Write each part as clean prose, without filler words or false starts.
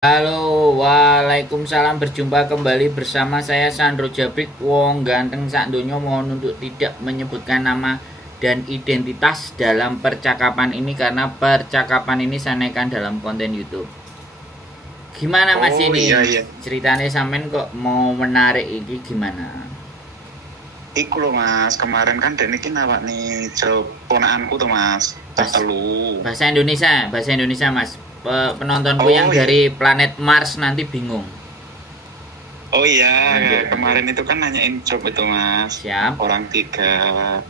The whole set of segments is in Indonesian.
Halo, waalaikumsalam. Berjumpa kembali bersama saya Sandro Jabrik. Wong ganteng sak donya, mohon untuk tidak menyebutkan nama dan identitas dalam percakapan ini karena percakapan ini saya naikkan dalam konten YouTube. Gimana Mas ini? Iya. Ceritanya sampean kok mau menarik ini gimana? Iku loh Mas, kemarin kan Denikin awak nih jawab ponakanku tuh Mas. Telu. Bahasa Indonesia Mas. Penontonku yang Iya. dari planet Mars nanti bingung. Oh iya, Lanjut. kemarin itu kan nanyain job itu Mas. Siap. Orang 3.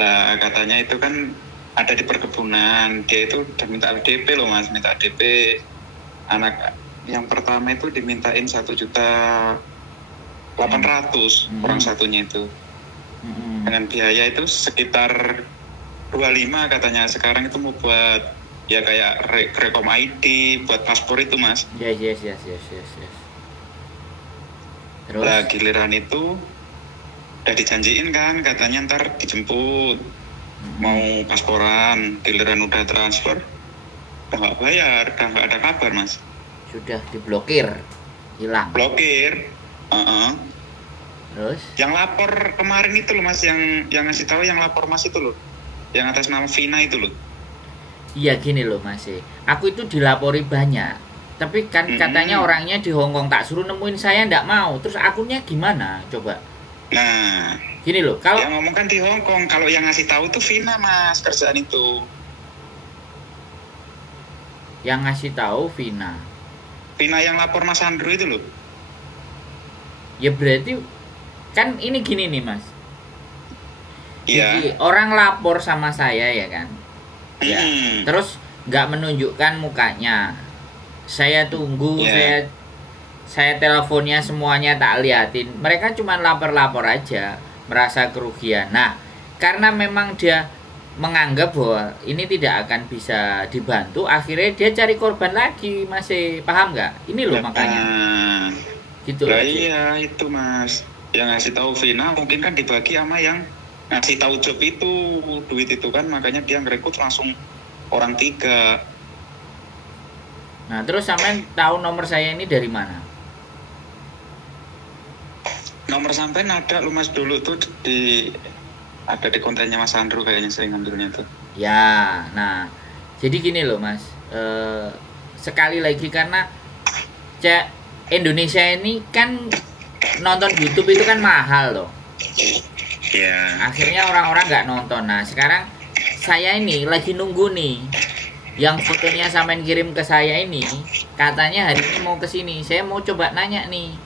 Nah, katanya itu kan ada di perkebunan. Dia itu udah minta DP loh Mas, minta DP. Anak yang pertama itu dimintain 1.800.000 orang satunya itu. Dengan biaya itu sekitar 25 katanya. Sekarang itu mau buat ya kayak rekom ID, buat paspor itu Mas. Yes. Terus? Nah giliran itu udah dijanjiin kan, katanya ntar dijemput, mau pasporan. Giliran udah transfer, udah nggak bayar, udah nggak ada kabar Mas. Sudah diblokir, hilang. Blokir. Terus? Yang lapor kemarin itu loh Mas, yang ngasih tahu yang lapor Mas itu loh, yang atas nama Vina itu loh. Iya gini loh Mas, aku itu dilapori banyak, tapi kan katanya orangnya di Hongkong, tak suruh nemuin saya ndak mau, terus akunnya gimana coba? Nah Gini loh, kalau yang ngomong kan di Hongkong, kalau yang ngasih tahu tuh Vina Mas, kerjaan itu. yang ngasih tahu Vina, Vina yang lapor Mas Andrew itu loh. ya berarti kan ini gini nih Mas. Iya. Jadi orang lapor sama saya ya kan, ya. Hmm. Terus nggak menunjukkan mukanya, saya tunggu, Yeah. saya teleponnya semuanya tak liatin, mereka cuma lapor-lapor aja, merasa kerugian. Nah, karena memang dia menganggap bahwa ini tidak akan bisa dibantu, akhirnya dia cari korban lagi, masih paham nggak? Ini loh makanya, gitu loh. Nah, iya itu Mas, yang ngasih tahu Vina mungkin kan dibagi sama yang ngasih tahu job itu, duit itu kan, makanya dia ngerekrut langsung orang 3. Nah, terus sampean tahu nomor saya ini dari mana? Nomor sampean ada lu Mas, dulu tuh ada di kontennya Mas Andrew kayaknya, sering ngambilnya tuh. Ya, nah, jadi gini loh Mas, sekali lagi karena Indonesia ini kan nonton YouTube itu kan mahal loh. Ya. Akhirnya orang-orang nggak nonton. Nah sekarang saya ini lagi nunggu nih, yang fotonya sampean kirim ke saya ini, katanya hari ini mau kesini. Saya mau coba nanya nih,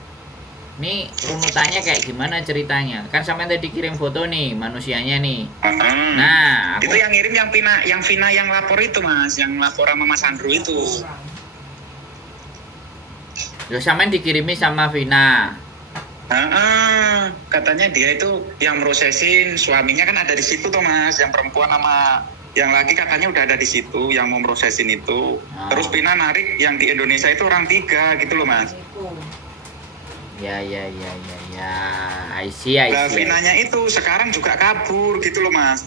runutannya kayak gimana ceritanya? Kan sampean tadi kirim foto nih manusianya nih. Nah itu yang ngirim yang Vina yang lapor itu Mas, yang lapor sama Mas Andrew itu. Loh, sampean dikirimi sama Vina. Katanya dia itu yang prosesin, suaminya kan ada di situ tuh Mas, yang perempuan sama yang laki katanya udah ada di situ yang mau prosesin itu. Terus Vina narik yang di Indonesia itu orang 3 gitu loh Mas. Ya, I see. Nah Vinanya itu sekarang juga kabur gitu loh Mas.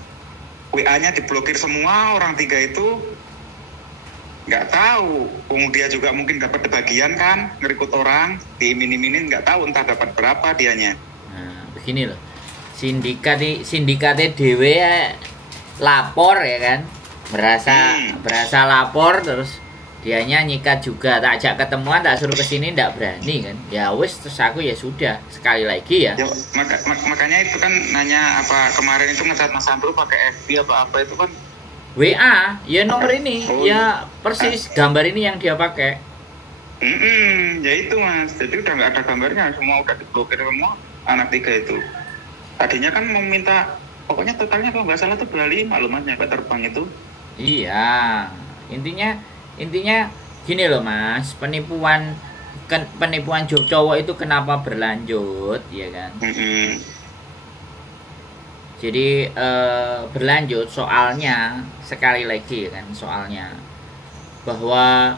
WA-nya diblokir semua, orang 3 itu nggak tahu. Dia juga mungkin dapat bagian kan, ngerikut orang, diimin-iminin, nggak tahu entah dapat berapa dianya. Nah, begini loh, sindikatnya dewe lapor ya kan, berasa lapor, terus dianya nyikat juga, tak ajak ketemuan, tak suruh kesini ndak berani kan, ya wis, terus aku ya sudah, sekali lagi ya. Makanya itu kan nanya apa kemarin itu ngecat Mas Andrew pakai FB apa itu kan WA, ya nomor ini, ya persis gambar ini yang dia pakai. Ya itu Mas, jadi udah nggak ada gambarnya, semua udah diblokir semua anak 3 itu. Tadinya kan mau minta, pokoknya totalnya kalau nggak salah tuh 25 loh Mas, nyampe terbang itu. Iya, intinya gini loh Mas, penipuan job cowok itu kenapa berlanjut, ya kan? Jadi berlanjut soalnya, sekali lagi kan, soalnya bahwa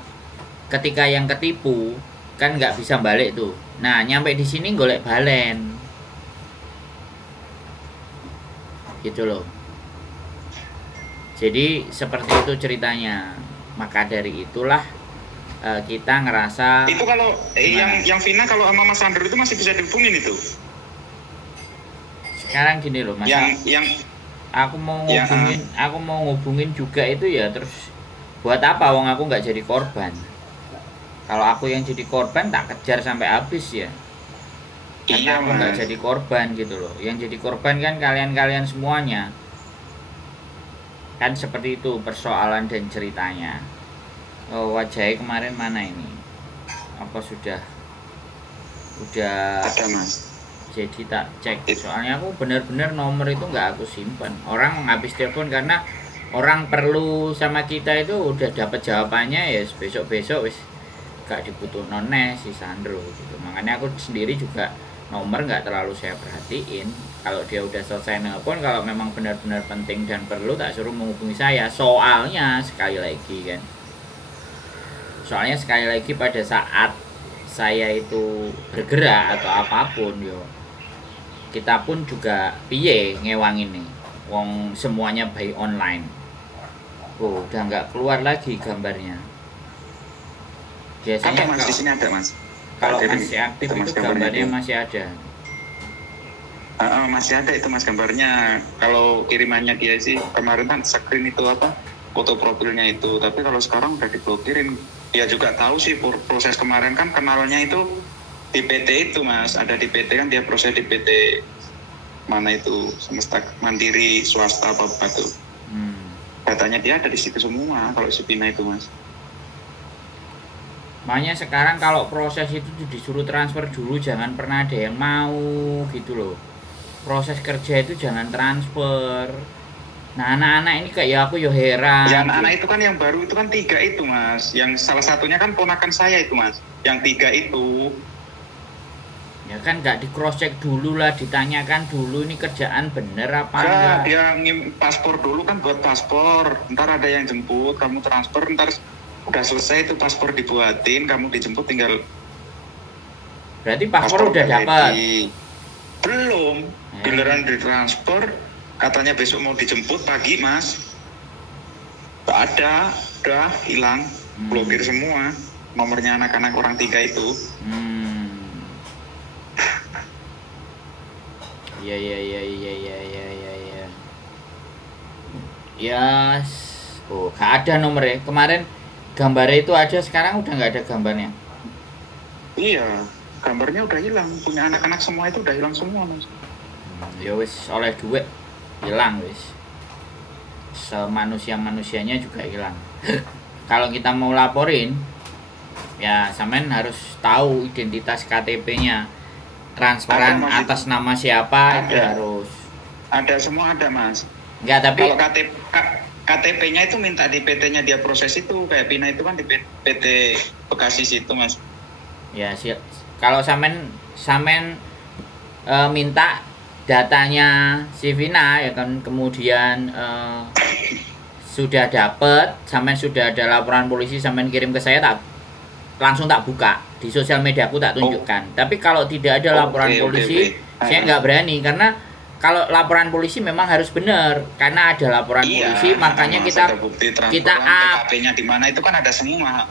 ketika yang ketipu kan nggak bisa balik tuh. Nah nyampe di sini golek balen, gitu loh. Jadi seperti itu ceritanya. Maka dari itulah kita ngerasa Itu kalau yang Vina kalau sama Mas Sandro itu masih bisa dihubungin itu. sekarang gini loh Mas. Yang aku mau ngubungin juga itu ya, terus buat apa wong aku nggak jadi korban. Kalau aku yang jadi korban tak kejar sampai habis ya. Karena aku nggak jadi korban gitu loh. Yang jadi korban kan kalian semuanya. Kan seperti itu persoalan dan ceritanya. Oh, wajahnya kemarin mana ini? Apa sudah ada Mas. Jadi tak cek. Soalnya aku benar-benar nomor itu nggak aku simpan. Orang habis telepon karena orang perlu sama kita itu udah dapat jawabannya ya besok-besok wis gak dibutuh nonnya si Sandro gitu. Makanya aku sendiri juga nomor nggak terlalu saya perhatiin. Kalau dia udah selesai nelpon, kalau memang benar-benar penting dan perlu tak suruh menghubungi saya. Soalnya sekali lagi pada saat saya itu bergerak atau apapun yo, kita pun juga piye ngewangin nih wong semuanya by online. Udah nggak keluar lagi gambarnya. Biasanya ada Mas, di sini ada Mas. Kalau masih aktif itu gambarnya masih ada. Masih ada itu Mas gambarnya. Kalau kirimannya dia sih kemarin kan screen itu apa foto profilnya itu, tapi kalau sekarang udah diblokirin. Dia juga tahu sih proses kemarin kan kenalnya itu di PT itu Mas, ada di PT kan dia proses di PT mana itu semesta mandiri swasta apa tuh. Datanya dia ada di situ semua kalau si Pina itu Mas. Makanya sekarang kalau proses itu disuruh transfer dulu, jangan pernah ada yang mau gitu loh. Proses kerja itu jangan transfer. Nah anak-anak ini kayak aku yo heran. Ya anak-anak itu kan yang baru itu kan 3 itu Mas. Yang salah satunya kan ponakan saya itu Mas. Yang 3 itu. Ya kan nggak di cross check dulu lah, ditanyakan dulu ini kerjaan bener apa enggak. Dia paspor dulu kan buat paspor. Ntar ada yang jemput, kamu transfer, ntar udah selesai itu paspor dibuatin, kamu dijemput tinggal. Berarti paspor udah dapat? Belum, giliran ditransfer, katanya besok mau dijemput pagi Mas. Gak ada, udah hilang, blokir semua nomornya anak-anak orang 3 itu. Iya. Yes. Oh, gak ada nomornya. Kemarin gambarnya itu ada, sekarang udah nggak ada gambarnya. Iya, gambarnya udah hilang. Punya anak-anak semua itu udah hilang semua Mas. Ya wis oleh duit hilang wis. Semanusianya juga hilang. Kalau kita mau laporin, ya sampean harus tahu identitas KTP-nya. Transferan ada, atas nama siapa ada. Itu harus. Ada semua ada Mas. Enggak, tapi kalau KTP-nya itu minta di PT-nya dia proses itu, kayak Pina itu kan di PT Bekasi situ Mas. Ya kalau sampean minta datanya si Vina ya kan, kemudian sudah dapat, sampean sudah ada laporan polisi, sampean kirim ke saya, langsung tak buka di sosial media aku, tak tunjukkan. Tapi kalau tidak ada laporan polisi, saya nggak berani, karena kalau laporan polisi memang harus benar, karena ada laporan polisi, makanya kita TKP-nya di mana itu kan ada semua.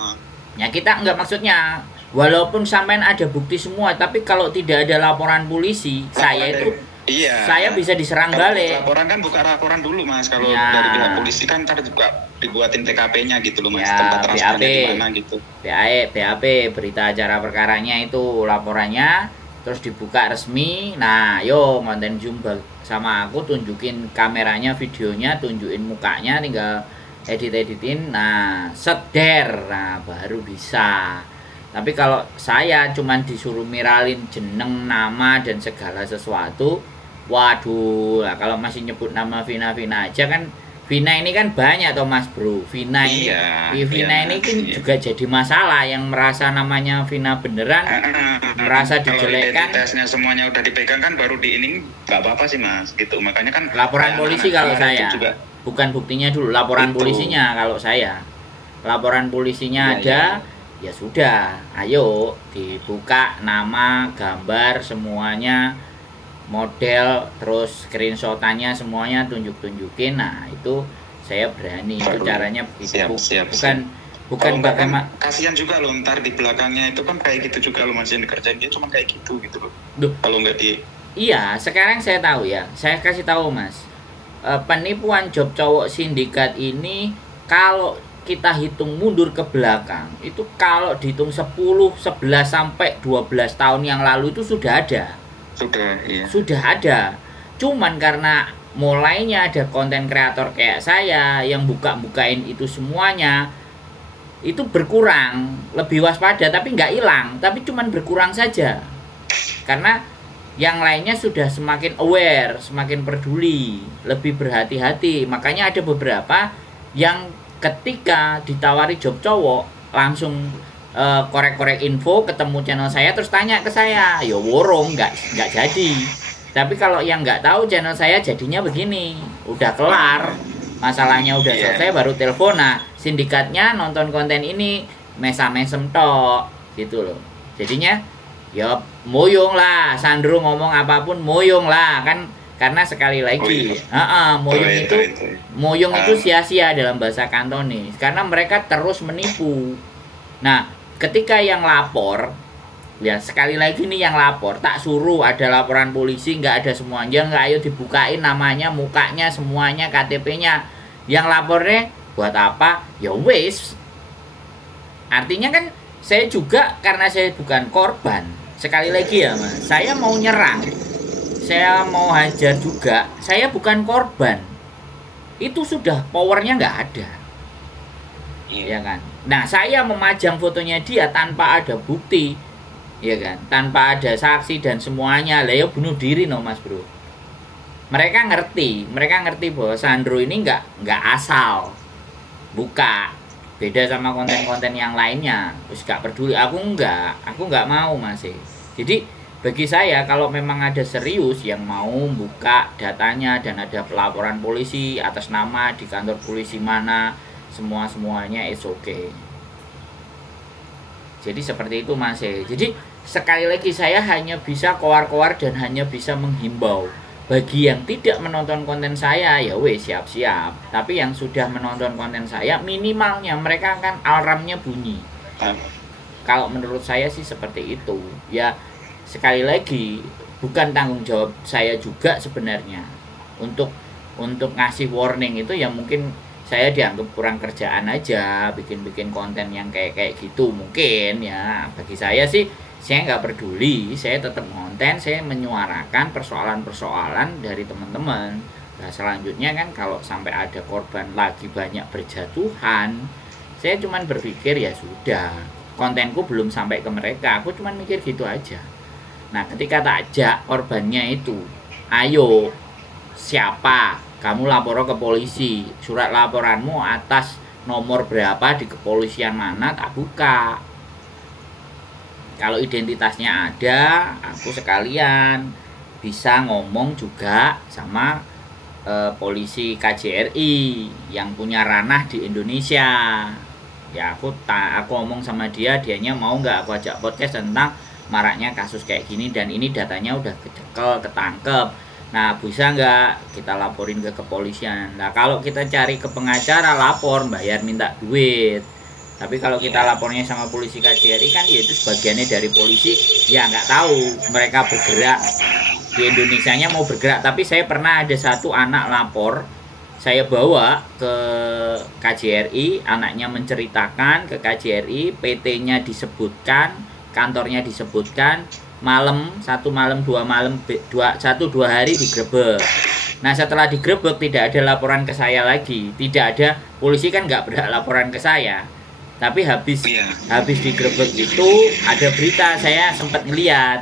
Ya kita nggak, maksudnya walaupun sampean ada bukti semua, tapi kalau tidak ada laporan polisi, saya bisa diserang balik. Laporan kan buka laporan dulu Mas, kalau dari pihak polisi kan ntar juga dibuatin TKP-nya gitu loh Mas, tempat transfernya di mana gitu. BAP berita acara perkaranya itu laporannya, terus dibuka resmi. Nah yo konten Zoom sama aku, tunjukin kameranya, videonya, tunjukin mukanya, tinggal editin, nah seder, nah baru bisa. Tapi kalau saya cuman disuruh miralin jeneng, nama, dan segala sesuatu, waduh, nah kalau masih nyebut nama Vina aja kan. Vina ini kan banyak toh Mas Bro. Vina ini kan juga jadi masalah, yang merasa namanya Vina beneran merasa dijelekan. Kalau identitasnya semuanya udah dipegang kan baru di ini nggak apa-apa sih Mas gitu. Makanya kan laporan polisi kalau saya juga, bukan buktinya dulu, laporan polisinya kalau saya. Laporan polisinya ada, ya sudah, ayo dibuka nama, gambar semuanya, model, terus screenshotannya semuanya tunjukin. Nah itu saya berani. Itu caranya begitu. Bukan enggak kan bagaimana. kasihan juga loh, ntar di belakangnya itu kan kayak gitu juga loh Mas, yang dikerjain dia cuma kayak gitu gitu loh. Duh, Kalau nggak di iya, sekarang saya tahu ya. Saya kasih tahu Mas. Penipuan job cowok sindikat ini kalau kita hitung mundur ke belakang, itu kalau dihitung 10, 11 sampai 12 tahun yang lalu itu sudah ada. sudah iya. Sudah ada. Cuman karena mulainya ada konten kreator kayak saya yang buka-bukain itu semuanya, itu berkurang, lebih waspada, tapi nggak hilang, tapi cuman berkurang saja. Karena yang lainnya sudah semakin aware, semakin peduli, lebih berhati-hati. Makanya ada beberapa yang ketika ditawari job cowok langsung korek-korek info, ketemu channel saya terus tanya ke saya, ya worong, nggak jadi. Tapi kalau yang nggak tahu channel saya jadinya begini, udah kelar, masalahnya udah selesai baru telepon. Nah, sindikatnya nonton konten ini mesam-mesem tok gitu loh. Jadinya ya moyong lah, Sandro ngomong apapun moyong lah kan, karena sekali lagi moyong itu sia-sia dalam bahasa Kantonis karena mereka terus menipu. Nah, ketika yang lapor, ya sekali lagi nih yang lapor, tak suruh ada laporan polisi, nggak ada semuanya, nggak, ayo dibukain namanya, mukanya, semuanya, KTP-nya. Yang lapornya buat apa? Ya wis. Artinya kan saya juga, karena saya bukan korban, sekali lagi ya Mas, saya mau nyerang, saya mau hajar juga, saya bukan korban. Itu sudah powernya nggak ada. Ya kan. Nah, saya memajang fotonya dia tanpa ada bukti, ya kan, tanpa ada saksi dan semuanya, lah ya bunuh diri no Mas Bro. Mereka ngerti bahwa Sandro ini nggak asal buka, beda sama konten-konten yang lainnya. Terus gak peduli, aku nggak mau Mas. Jadi bagi saya kalau memang ada serius yang mau buka datanya dan ada pelaporan polisi atas nama di kantor polisi mana, semuanya is okay. Jadi seperti itu Mas. Jadi sekali lagi saya hanya bisa koar-koar dan hanya bisa menghimbau. Bagi yang tidak menonton konten saya, ya wes siap-siap. Tapi yang sudah menonton konten saya, minimalnya mereka akan alarmnya bunyi. Kalau menurut saya sih seperti itu. Ya sekali lagi bukan tanggung jawab saya juga sebenarnya untuk ngasih warning itu. Ya mungkin saya dianggap kurang kerjaan aja, bikin konten yang kayak gitu mungkin ya. Bagi saya sih, saya nggak peduli, saya tetap konten, saya menyuarakan persoalan-persoalan dari teman-teman. Nah selanjutnya kan kalau sampai ada korban lagi banyak berjatuhan, saya cuman berpikir ya sudah, kontenku belum sampai ke mereka, aku cuman mikir gitu aja. Nah ketika tak ajak korbannya itu, ayo siapa, kamu lapor ke polisi, surat laporanmu atas nomor berapa di kepolisian mana, tak buka. Kalau identitasnya ada, aku sekalian bisa ngomong juga sama polisi KJRI yang punya ranah di Indonesia. Ya aku ngomong sama dia, dianya mau nggak aku ajak podcast tentang maraknya kasus kayak gini dan ini datanya udah ketangkep. Nah bisa nggak kita laporin ke kepolisian. Nah kalau kita cari ke pengacara, lapor bayar minta duit. Tapi kalau kita lapornya sama polisi KJRI kan ya itu sebagiannya dari polisi, ya nggak tahu mereka bergerak di Indonesianya mau bergerak. Tapi saya pernah ada satu anak lapor, saya bawa ke KJRI, anaknya menceritakan ke KJRI, PT-nya disebutkan, kantornya disebutkan, satu malam dua hari digerebek. Nah setelah digerebek tidak ada laporan ke saya lagi, tidak ada, polisi kan nggak berhak laporan ke saya. Tapi habis digerebek itu ada berita, saya sempat melihat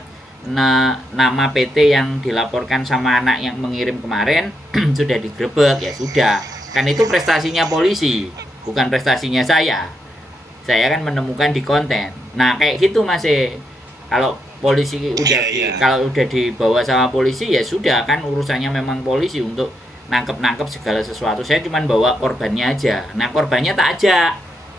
nama PT yang dilaporkan sama anak yang mengirim kemarin sudah digerebek. Ya sudah, kan itu prestasinya polisi, bukan prestasinya saya. Saya kan menemukan di konten. Nah kayak gitu Mas. Kalau polisi kalau udah dibawa sama polisi ya sudah, kan urusannya memang polisi untuk nangkep segala sesuatu. Saya cuma bawa korbannya aja. Nah korbannya tak ajak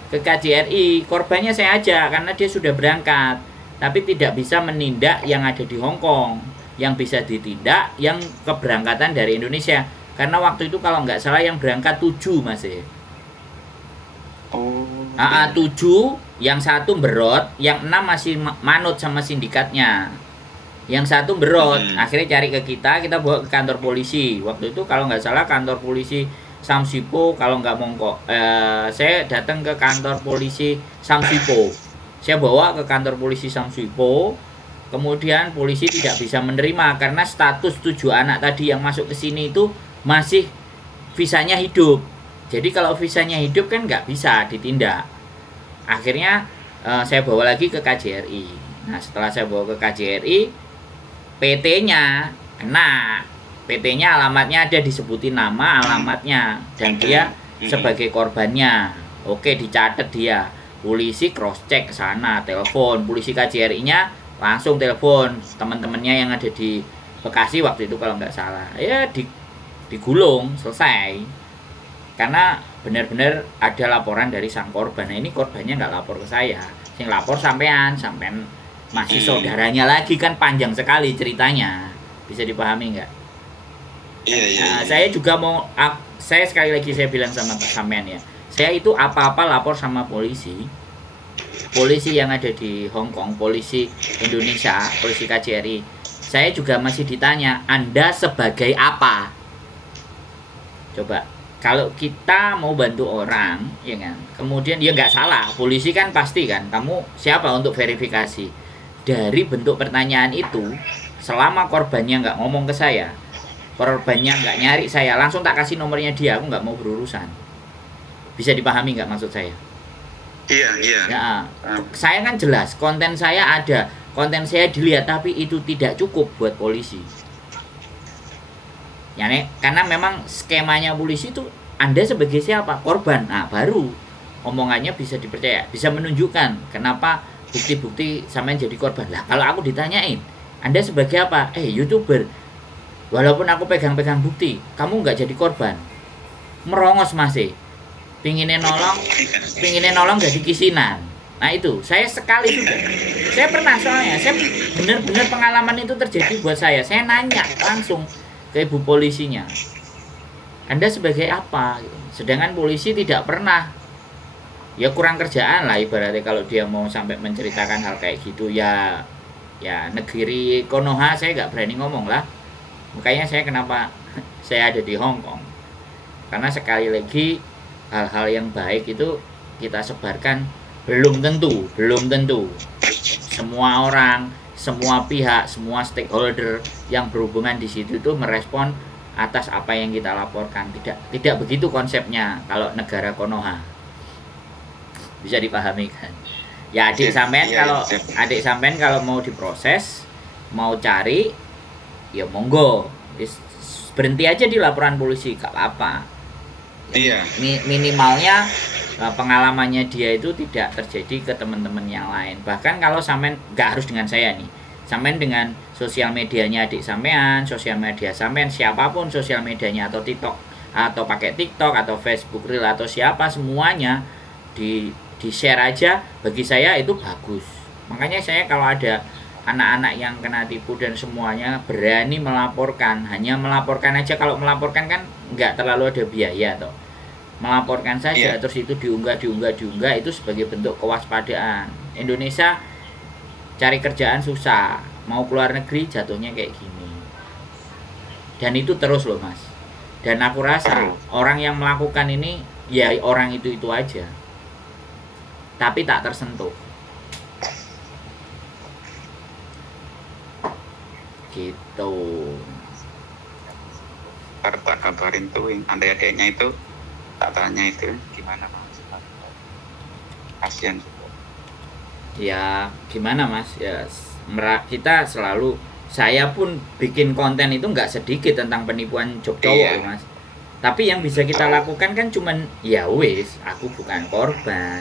ke KJRI, korbannya saya ajak karena dia sudah berangkat, tapi tidak bisa menindak yang ada di Hong Kong. Yang bisa ditindak yang keberangkatan dari Indonesia, karena waktu itu kalau nggak salah yang berangkat 7 Mas. Oh 7, yang 1 berot, yang 6 masih manut sama sindikatnya. Yang 1 berot, akhirnya cari ke kita bawa ke kantor polisi. Waktu itu kalau nggak salah kantor polisi Samsipo, kalau nggak mongkok. Saya datang ke kantor polisi Samsipo. Saya bawa ke kantor polisi Samsipo. Kemudian polisi tidak bisa menerima karena status 7 anak tadi yang masuk ke sini itu masih visanya hidup. Jadi kalau visanya hidup kan nggak bisa ditindak. Akhirnya saya bawa lagi ke KJRI. Nah setelah saya bawa ke KJRI, PT-nya kena. PT-nya alamatnya ada, disebutin nama, alamatnya, dan dia sebagai korbannya. Oke, dicatat dia. Polisi cross check ke sana, telepon. Polisi KJRI-nya langsung telepon teman-temannya yang ada di Bekasi waktu itu kalau nggak salah. Ya digulung, selesai. Karena benar-benar ada laporan dari sang korban. Nah ini korbannya nggak lapor ke saya. Yang lapor sampean masih saudaranya lagi, kan panjang sekali ceritanya. Bisa dipahami nggak? Iya. Saya juga saya sekali lagi saya bilang sama sampean ya. Saya itu apa-apa lapor sama polisi. Polisi yang ada di Hong Kong, polisi Indonesia, polisi KJRI. Saya juga masih ditanya, Anda sebagai apa? Coba, kalau kita mau bantu orang, ya kan? Kemudian dia nggak salah, polisi kan pasti kan, kamu siapa untuk verifikasi? Dari bentuk pertanyaan itu, selama korbannya nggak ngomong ke saya, korbannya nggak nyari saya, langsung tak kasih nomornya dia, aku nggak mau berurusan. Bisa dipahami nggak maksud saya? Iya. Ya, saya kan jelas, konten saya ada, konten saya dilihat, tapi itu tidak cukup buat polisi. Ya, karena memang skemanya polisi itu, Anda sebagai siapa? Korban. Nah, baru omongannya bisa dipercaya, bisa menunjukkan kenapa bukti-bukti sampean jadi korban. Lah kalau aku ditanyain, Anda sebagai apa? YouTuber. Walaupun aku pegang-pegang bukti, kamu nggak jadi korban. Merongos masih. Pinginnya nolong jadi kisinan. Nah itu, saya sekali sudah. Saya pernah soalnya, saya benar-benar pengalaman itu terjadi buat saya. Saya nanya langsung ke ibu polisinya. Anda sebagai apa? Sedangkan polisi tidak pernah. Ya kurang kerjaan lah ibaratnya kalau dia mau sampai menceritakan hal kayak gitu. Ya negeri Konoha saya nggak berani ngomong lah. Makanya saya kenapa saya ada di Hong Kong. Karena sekali lagi hal-hal yang baik itu kita sebarkan belum tentu. Semua orang, semua pihak, semua stakeholder yang berhubungan di situ itu merespon atas apa yang kita laporkan. Tidak begitu konsepnya kalau negara Konoha. Bisa dipahami kan? Ya adik sampean kalau mau diproses, mau cari, ya monggo. Berhenti aja di laporan polisi, gak apa-apa. Iya. Minimalnya pengalamannya dia itu tidak terjadi ke teman-teman yang lain. Bahkan kalau sampean nggak harus dengan saya nih, sampean dengan sosial medianya adik sampean, sosial media sampean, siapapun sosial medianya atau TikTok atau pakai TikTok atau Facebook Reel atau siapa, semuanya di share aja, bagi saya itu bagus. Makanya saya kalau ada anak-anak yang kena tipu dan semuanya berani melaporkan, hanya melaporkan aja. Kalau melaporkan kan nggak terlalu ada biaya toh, melaporkan saja, terus itu diunggah itu sebagai bentuk kewaspadaan. Indonesia cari kerjaan susah, mau keluar negeri jatuhnya kayak gini, dan itu terus loh mas. Dan aku rasa orang yang melakukan ini ya orang itu aja, tapi tak tersentuh gitu. Tak kabarin tuh yang adek-adeknya itu, tak tanya itu gimana mas, kasihan juga. Ya gimana mas, ya kita selalu, saya pun bikin konten itu nggak sedikit tentang penipuan job cowok mas. Tapi yang bisa kita lakukan kan cuman ya wis, aku bukan korban.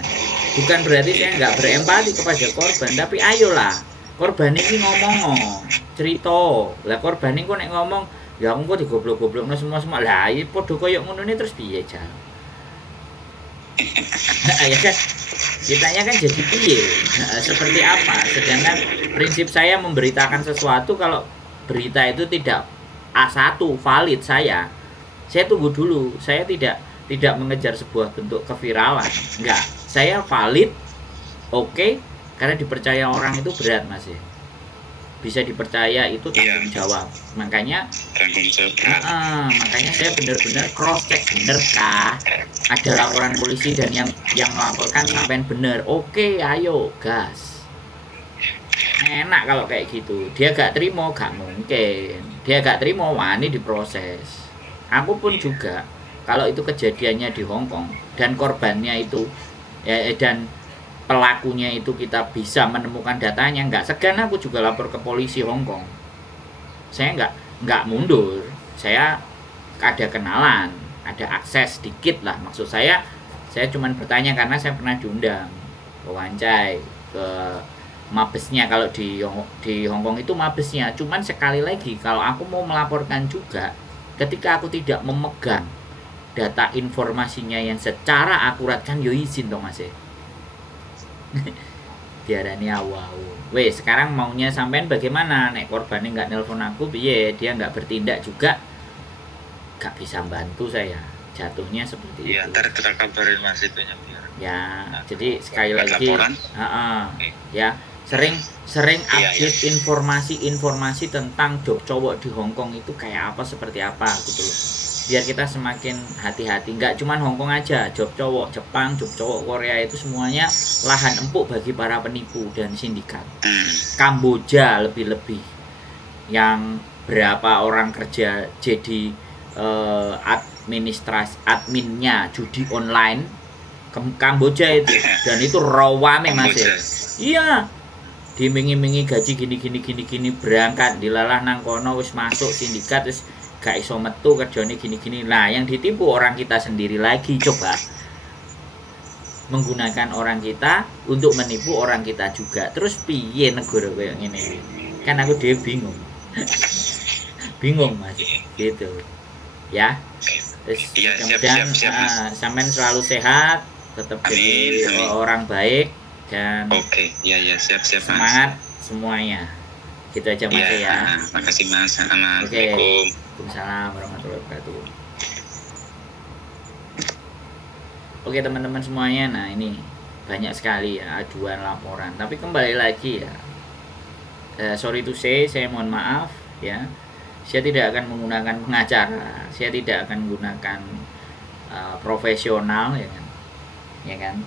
Bukan berarti saya nggak berempati kepada korban, tapi ayolah korban ini ngomong cerita. Lah korban ini kok nek ngomong, ya aku kok digoblok-goblokno semua lah, iki padha koyo ngono terus piye jan. Ya kan, kitanya kan jadi piye, seperti apa. Sedangkan prinsip saya memberitakan sesuatu, kalau berita itu tidak A1 valid, saya tunggu dulu. Saya tidak mengejar sebuah bentuk keviralan, enggak. saya valid, oke, karena dipercaya orang itu berat Mas ya. Bisa dipercaya itu tanggung jawab. Makanya makanya saya benar-benar cross check, benerkah ada laporan polisi dan yang melaporkan sampai bener. Oke, ayo gas. Enak kalau kayak gitu. Dia gak terima, gak mungkin. Dia gak terima, wani diproses. Aku pun juga kalau itu kejadiannya di Hong Kong dan korbannya itu dan pelakunya itu kita bisa menemukan datanya, nggak segan aku juga lapor ke polisi Hong Kong. Saya nggak mundur, saya ada kenalan, ada akses sedikit lah. Maksud saya cuma bertanya karena saya pernah diundang ke Wancai, ke mabesnya. Kalau di Hong Kong itu mabesnya. Cuman sekali lagi kalau aku mau melaporkan juga, ketika aku tidak memegang data informasinya yang secara akurat kan yo izin dong Mas. Diarani awau. Weh, sekarang maunya sampean bagaimana? Nek korbannya nggak nelpon aku, piye? Dia nggak bertindak juga, nggak bisa bantu saya. Jatuhnya seperti itu. Iya, ntar kita kabarin Mas itunya biar. Ya, jadi sekali lagi, ya sering update informasi tentang job cowok di Hong Kong itu kayak apa, seperti apa gitu loh. Biar kita semakin hati-hati. Nggak cuman Hong Kong aja, job cowok Jepang, job cowok Korea itu semuanya lahan empuk bagi para penipu dan sindikat. Kamboja lebih-lebih, yang berapa orang kerja jadi adminnya judi online Kamboja itu, dan itu rawame Mas ya. Iya, dimingi-mingi gaji gini berangkat dilalah nang kono wis masuk sindikat wis gak iso metu kerjane gini-gini. Nah, yang ditipu orang kita sendiri lagi, coba menggunakan orang kita untuk menipu orang kita juga. Terus piye negara kayak ngene iki? Kan aku dhewe bingung. Bingung Mas, gitu. Ya. Terus kemudian sampean selalu sehat, tetap jadi orang baik dan siap semangat semuanya. Gitu aja Mas ya. Makasih Mas. Assalamualaikum. Waalaikumsalam warahmatullahi wabarakatuh. Oke teman-teman semuanya, nah ini banyak sekali ya aduan laporan. Tapi kembali lagi ya, sorry to say, saya mohon maaf ya. Saya tidak akan menggunakan pengacara, saya tidak akan menggunakan profesional ya kan.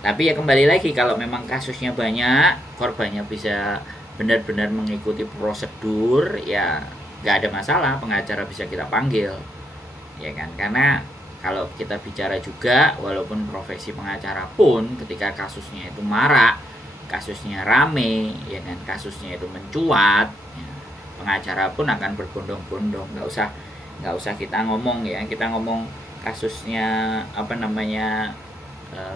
Tapi ya kembali lagi, kalau memang kasusnya banyak, korbannya bisa benar-benar mengikuti prosedur, ya nggak ada masalah, pengacara bisa kita panggil ya kan. Karena kalau kita bicara juga, walaupun profesi pengacara pun ketika kasusnya itu marak, kasusnya rame ya kan, kasusnya itu mencuat ya, pengacara pun akan berbondong-bondong. Nggak usah kita ngomong ya, kita ngomong kasusnya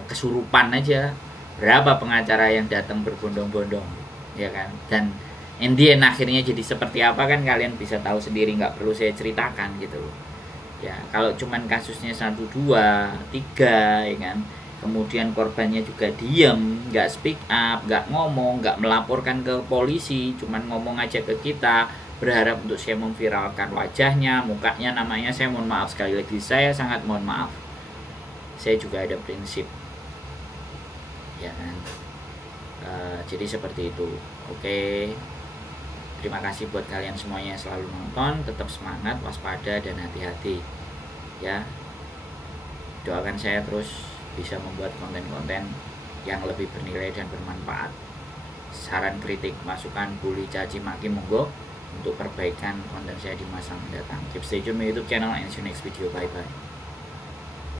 kesurupan aja, berapa pengacara yang datang berbondong-bondong ya kan. Dan Indian akhirnya jadi seperti apa kan kalian bisa tahu sendiri, nggak perlu saya ceritakan gitu loh ya. Kalau cuman kasusnya 1, 2, 3 ya kan, kemudian korbannya juga diem, nggak speak up, nggak ngomong, nggak melaporkan ke polisi, cuman ngomong aja ke kita, berharap untuk saya memviralkan wajahnya, mukanya, namanya, saya mohon maaf sekali lagi, saya sangat mohon maaf. Saya juga ada prinsip ya kan. Jadi seperti itu. Oke, terima kasih buat kalian semuanya yang selalu nonton. Tetap semangat, waspada, dan hati-hati ya. Doakan saya terus bisa membuat konten-konten yang lebih bernilai dan bermanfaat. Saran, kritik, masukan, bully, caci maki, monggo untuk perbaikan konten saya di masa mendatang. Keep stay tune my YouTube channel and see you next video. Bye bye.